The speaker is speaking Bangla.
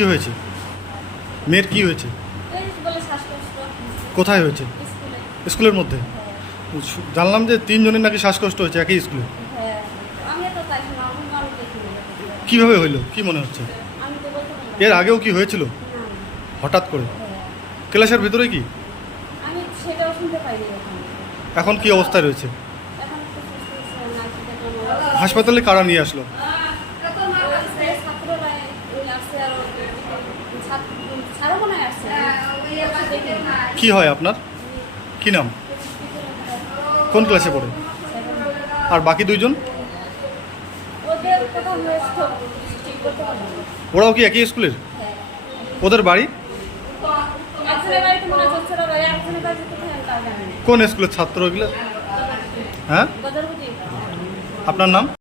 কি হয়েছে? মেয়ের কি হয়েছে? এই বলে শ্বাসকষ্ট কোথায় হয়েছে? স্কুলে। স্কুলের মধ্যে? হ্যাঁ, জানলাম যে 3 জনের নাকি শ্বাসকষ্ট হয়েছে একই স্কুলে। হ্যাঁ। আমি তো তাই শোনা, আমি দেখিনি। কিভাবে হইলো কি মনে হচ্ছে? আমি তো বলতে পারলাম এর আগেও কি হয়েছিল না। হঠাৎ করে? হ্যাঁ। ক্লাসের ভিতরে কি? আমি সেটাও শুনতে পাইনি এখন। এখন কি অবস্থায় রয়েছে? এখন তো সুস্থ হচ্ছে না, সেটা কোনো হাসপাতালে কারা নিয়ে আসলো? স্কুলের ছাত্ররা ওই আসছে আর ছাড়া মনে হয় আসছে। দেখিনি। কি হয় আপনার? কি নাম? কোন ক্লাসে পড়ে? আর বাকি 2 জন? ওদের কথা হয়েছে ঠিক করতে পারলাম না। ওরাও কি একই স্কুলের? হ্যাঁ। ওদের বাড়ি একজনের বাড়িতে মনে হয় চলছে, একজনের বাড়িতে কোথায় আমি তাও জানি না। কোন স্কুলের ছাত্র ওইগুলো? হ্যাঁ, গদরপুটি। আপনার নাম?